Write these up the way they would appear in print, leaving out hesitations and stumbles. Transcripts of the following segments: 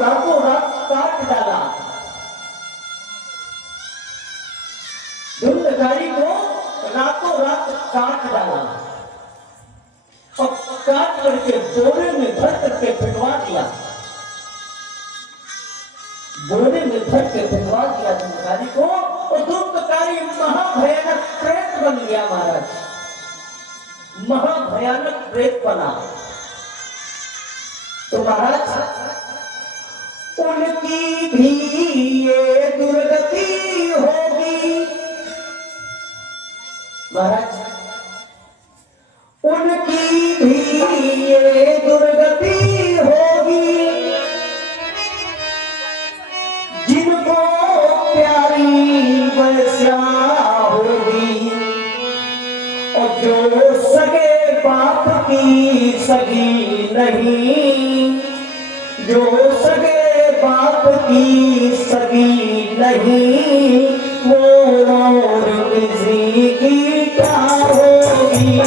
रातों रात काट डाला। धुंधकारी को रातों रात काट डाला और काट करके बोरे में भर करके फिटवा दिया। बोरे में भर के फिटवा दिया धुंधकारी को, और धुंधकारी महाभयानक प्रेत बन गया महाराज, महाभयानक प्रेत बना। तो महाराज उनकी भी ये दुर्गति होगी। महाराज उनकी भी ये दुर्गति होगी, जिनको प्यारी वैश्या होगी, और जो सगे बाप की सगी नहीं, जो सगे बाप की सगी नहीं, वो और किसी की क्या होगी।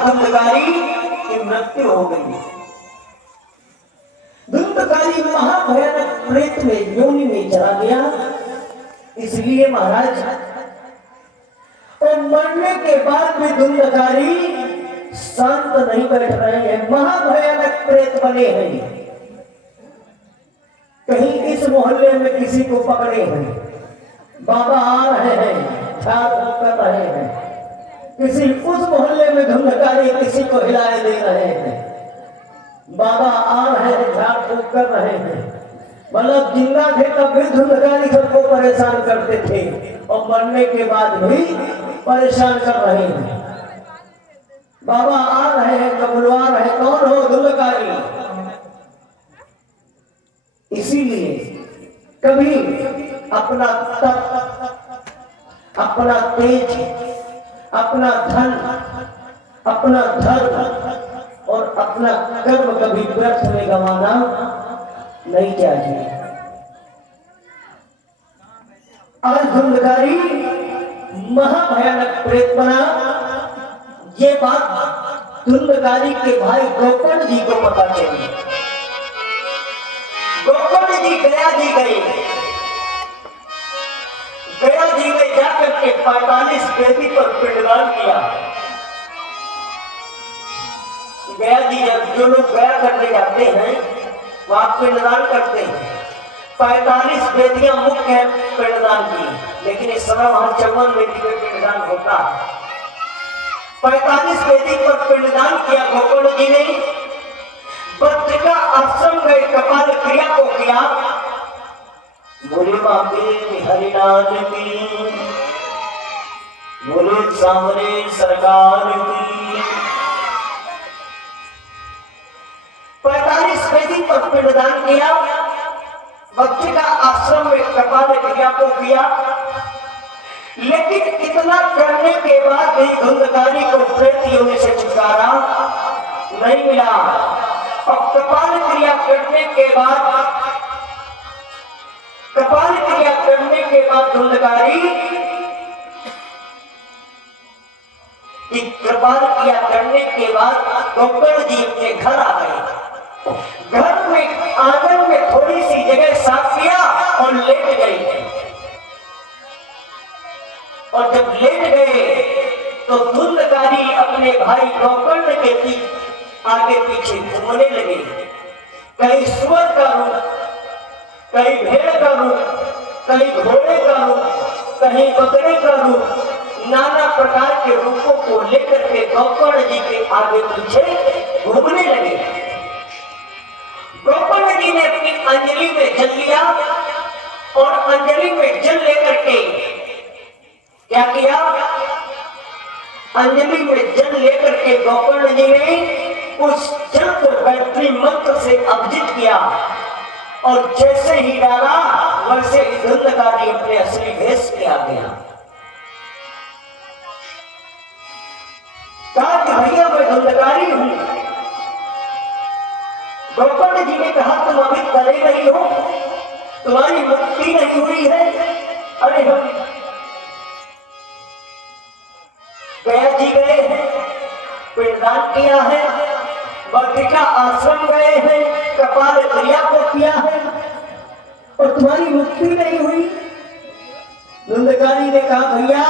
धुंधकारी की मृत्यु हो गई। धुंधकारी महाभयानक प्रेत में योनि में चला गया। इसलिए महाराज और मरने के बाद भी धुंधकारी शांत नहीं बैठ रहे हैं, महाभयानक प्रेत बने हैं। कहीं इस मोहल्ले में किसी को पकड़े हैं, बाबा आ रहे हैं, झाड़ फूक कर रहे हैं। किसी उस मोहल्ले में धुंधकारी किसी को हिलाए दे रहे हैं, बाबा आ रहे हैं, झाड़ फूक कर रहे हैं। मतलब जिंदा थे तब भी धुंधकारी सबको परेशान करते थे, और मरने के बाद भी परेशान कर रहे हैं। बाबा आ रहे हैं, कबुलवा रहे, कौन हो? धुंधकारी। इसीलिए कभी अपना तप, अपना तेज, अपना धन, अपना धर्म और अपना कर्म कभी व्यर्थ में गंवाना नहीं चाहिए। आज धुंधकारी महाभयानक प्रेत बना। ये बात धुंधकारी के भाई गोकर्ण जी को पता चली। गोकर्ण जी गया जी गए, गया जी में जाकर के 45 बेदी पर पिंडदान किया। गया जी जब जो लोग गया करने जाते हैं वहां पिंडदान करते हैं। 45 बेदियां मुख्य है पिंडदान की, लेकिन इस समय वहां 54 बेदी पे पिंडदान होता है। 45 बेदी पर पिंडदान किया गोकर्ण जी ने। बद्रिका आश्रम गए, कपाल क्रिया को किया। बोले बाबे हरिलाल की, बोले सामने सरकार की। 45 बेदी पर पिंडदान किया, बद्रिका आश्रम में कपाल क्रिया को किया। लेकिन इतना करने के बाद भी धुंधकारी को प्रेत योनि से छुटकारा नहीं मिला। और कपाल क्रिया करने के बाद, कपाल क्रिया करने के बाद धुंधकारी की कृपा किया करने के बाद गोकर्ण जी अपने घर आ गए। घर में आंगन में थोड़ी सी जगह साफ किया और लेट गए। और जब लेट गए तो धुंधकारी अपने भाई गोकर्ण के आगे पीछे घूमने लगे। कहीं सुअर का रूप, कहीं भेड़ का रूप, कहीं घोड़े का रूप, कहीं बकरे का रूप, नाना प्रकार के रूपों को लेकर के गोकर्ण जी के आगे पीछे घूमने लगे। गोकर्ण जी ने अपनी अंजलि में जल लिया और अंजलि में जल लेकर के क्या किया? अंजलि में जल लेकर के गोकर्ण जी ने उस जल को गायत्री मंत्र से अभिजित किया और जैसे ही डाला वैसे ही धुंधकारी अपने असली भेष में आ गया। कहा कि भैया मैं धुंधकारी हूं। गोकर्ण जी ने कहा तुम अभी करे नहीं हो, तुम्हारी मुक्ति नहीं हुई है। अरे हम गया जी गए हैं, पिंडदान किया है, बर्तिका आश्रम गए हैं, कपाल क्रिया को किया है और तुम्हारी मुक्ति नहीं हुई। धुंधकारी ने कहा भैया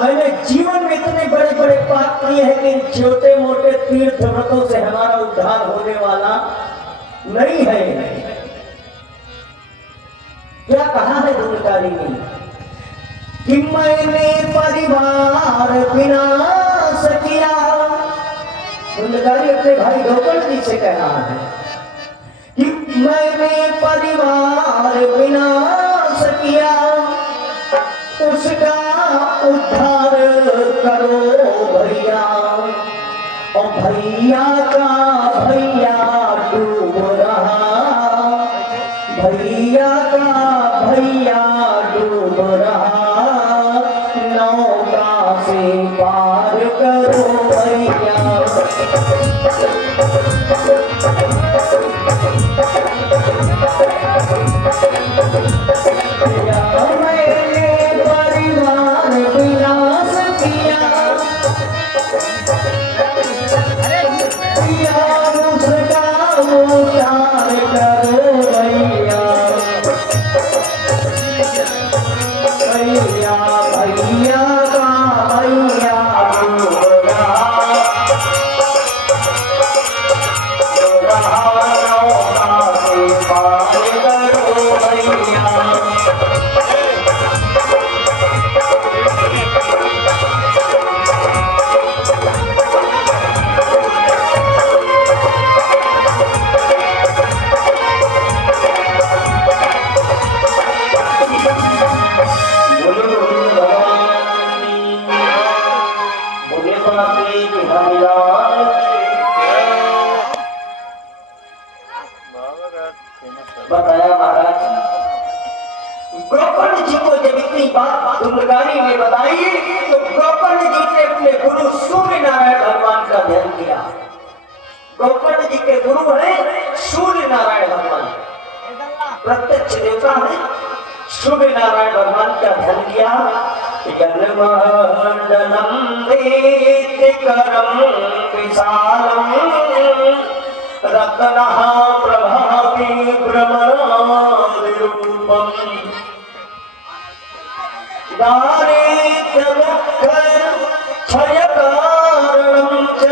मैंने जीवन में इतने बड़े बड़े पाप किए हैं कि छोटे मोटे तीर्थ व्रतों से हमारा उद्धार होने वाला नहीं है। क्या कहा है धुंधकारी ने कि मैंने परिवार विनाश किया। धुंधकारी अपने भाई गोकर्ण जी से कह रहा है कि मैंने परिवार विनाश किया, उसका उद्धार करो भैया। और भैया का भैया डूब रहा, भैया का भैया डूब रहा, नौका से पार करो भैया। मैंने परिवार विनाश किया, उसका उद्धार करो भैया। भैया भैया का भैया डूब रहा, नौका से पार करो भैया। बताया महाराज गोकर्ण जी को जब इतनी बात धुंधकारी ने बताई तो गोकर्ण जी ने अपने गुरु सूर्य नारायण भगवान का ध्यान किया। गोकर्ण जी के गुरु है सूर्य नारायण भगवान, प्रत्यक्ष देवता है। सूर्य नारायण भगवान का ध्यान किया। जन्मंडलम वेदिकरम विशालम रत्नः प्रभाति भ्रमरादिरूपम् दारिद्र्य दुःख क्षयकारणं च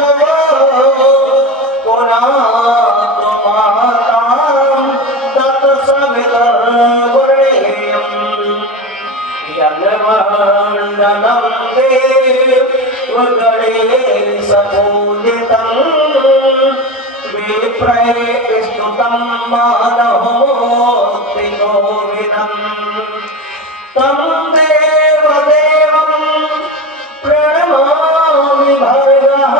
पुनातु मातां तत्सवितुर्वरेण्यम् यन्मण्डलं देवगणेशपूजितम् विप्रस्तुतं मानवोऽतिकोविदम् तं देवदेवं प्रणमामि भर्गः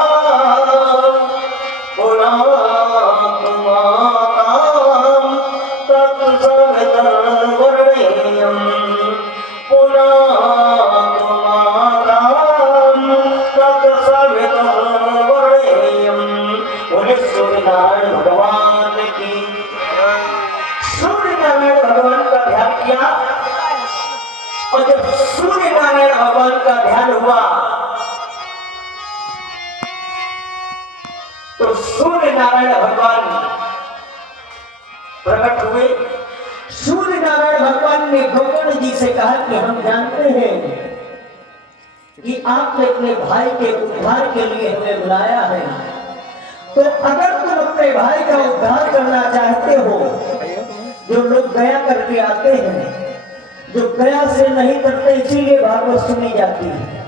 पुनातु मातां तत्सवितुर्वरेण्यम् पुनातु मातां तत्सवितुर्वरेण्यम्। बोले सूर्यनारायण भगवान की। सूर्यनारायण भगवान का ध्यान किया सूर्य नारायण भगवान का ध्यान हुआ तो सूर्य नारायण भगवान प्रकट हुए। सूर्य नारायण भगवान ने गोकर्ण जी से कहा कि हम जानते हैं कि आपने अपने भाई के उद्धार के लिए हमें बुलाया है, तो अगर तुम अपने भाई का उद्धार करना चाहते हो, जो लोग गया करके आते हैं, जो गया से नहीं करते इसीलिए भागवत सुनी जाती है,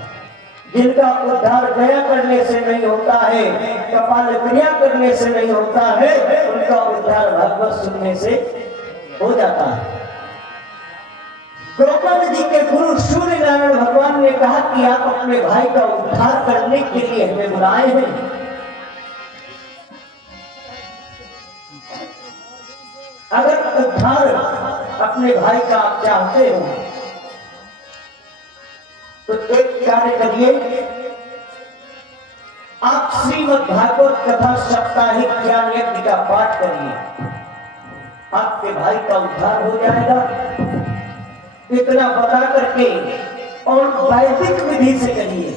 जिनका उद्धार गया करने से नहीं होता है, कपाल क्रिया करने से नहीं होता है, उनका उद्धार भागवत सुनने से हो जाता है। गोकर्ण जी के गुरु सूर्य नारायण भगवान ने कहा कि आप अपने भाई का उद्धार करने के लिए हमें बुलाए हैं। अगर उद्धार अपने भाई का आप चाहते हो तो एक कार्य करिए, आप श्रीमद् भागवत कथा साप्ताहिक ज्ञान यज्ञ का पाठ करिए, आपके भाई का उद्धार हो जाएगा। इतना बता करके और वैदिक विधि से करिए,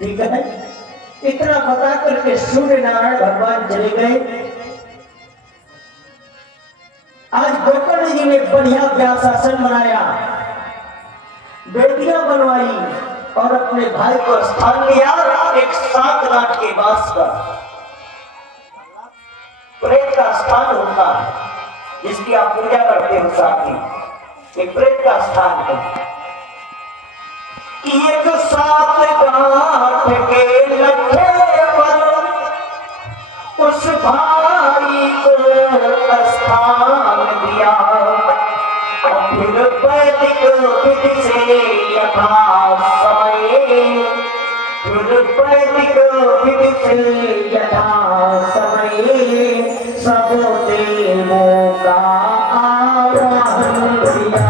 ठीक है। इतना बता करके सूर्य नारायण भगवान चले गए। आज गोकर्ण जी ने बढ़िया व्यासासन बनाया, बेदियां बनवाई और अपने भाई को स्थान लिया एक 7 लाख के बास पर। प्रेत का स्थान होता है जिसकी आप पूजा करते हो, साथी एक प्रेत का स्थान है। एक 7 गांठ के लखे पर उस भाई को स्थान दिया, और फिर वैदिक विधि से यथा समय, फिर वैदिक विधि से यथा समय सब देवों का आवाहन किया।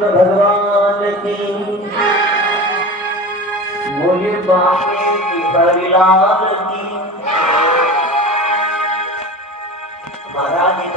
भगवान की बोले बाबे की हरिलाल की।